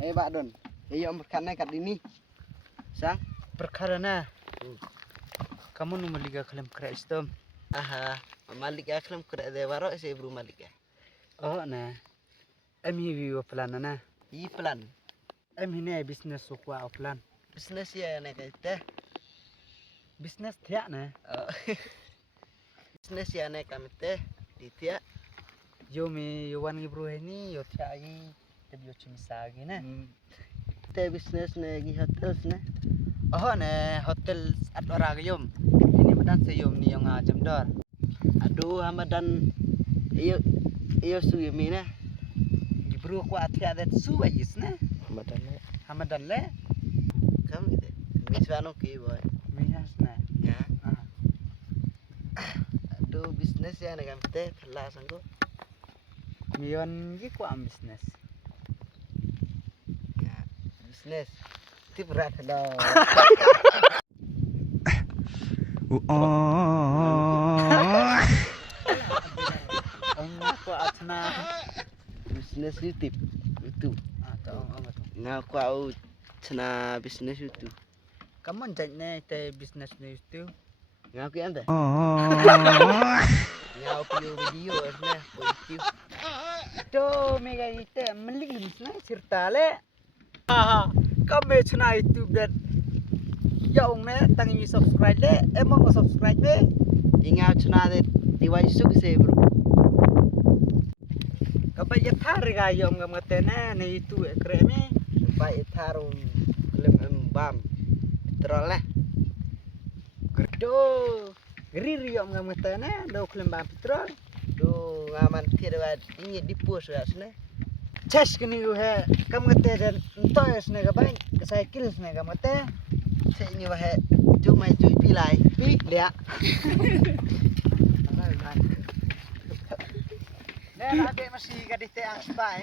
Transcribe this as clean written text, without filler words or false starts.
Pak Don. Iyo berkana kat ini. Sang Perkara na. Kamu nu maliga kalam kera istom. aha, malik aklam kura de waro se bru malik. Oh na. Em hiwi wa plan na. I plan. Em hine business sukwa plan. Business ya na kaita. Business thia na. Business ya na kamite. Ditia. Yo me yo wan gibru heni yo thia gi teb yo chimisagi na. Te business na gi hotels na. Oh na hotel at orag yom. Ini madan se yom ni yang jamdor. Aduh Hamadan iyo suwi mina. Gibru kwa thia det su ayis na. Hamadan na. Hamadan le. Kam gitu. Miswano ki boy. Mihas na. Ya. Aduh business ya na kamite thla sangko. Miyon gi kwa business. Ya. Business. Ti berat lo. Ang kwa atna. Business YouTube. YouTube. Atau ang Ngaku au cina business YouTube. kamu jane te business news tu. Ngaku anda. Ngau video video na positif. To mega ite melik business sirta le. Ha kami chana YouTube dan ya ong ne tangi subscribe le emang ko subscribe be. Ingau cina de diwai suk se bro. Kapai ya thar ga yom ngam ngatena ne itu kreme. Pai tharum lem embam. Teroleh. Do geri yom ngam ngatena do klembang petrol. Do ngaman tirwa ini dipus rasne. Chas kini he kam ngate dan entoes ne gabai ke cycle ne kam ngate. Se ini wah cuma cuy pilai. Pi dia. Dan ada masih gadis te ang spa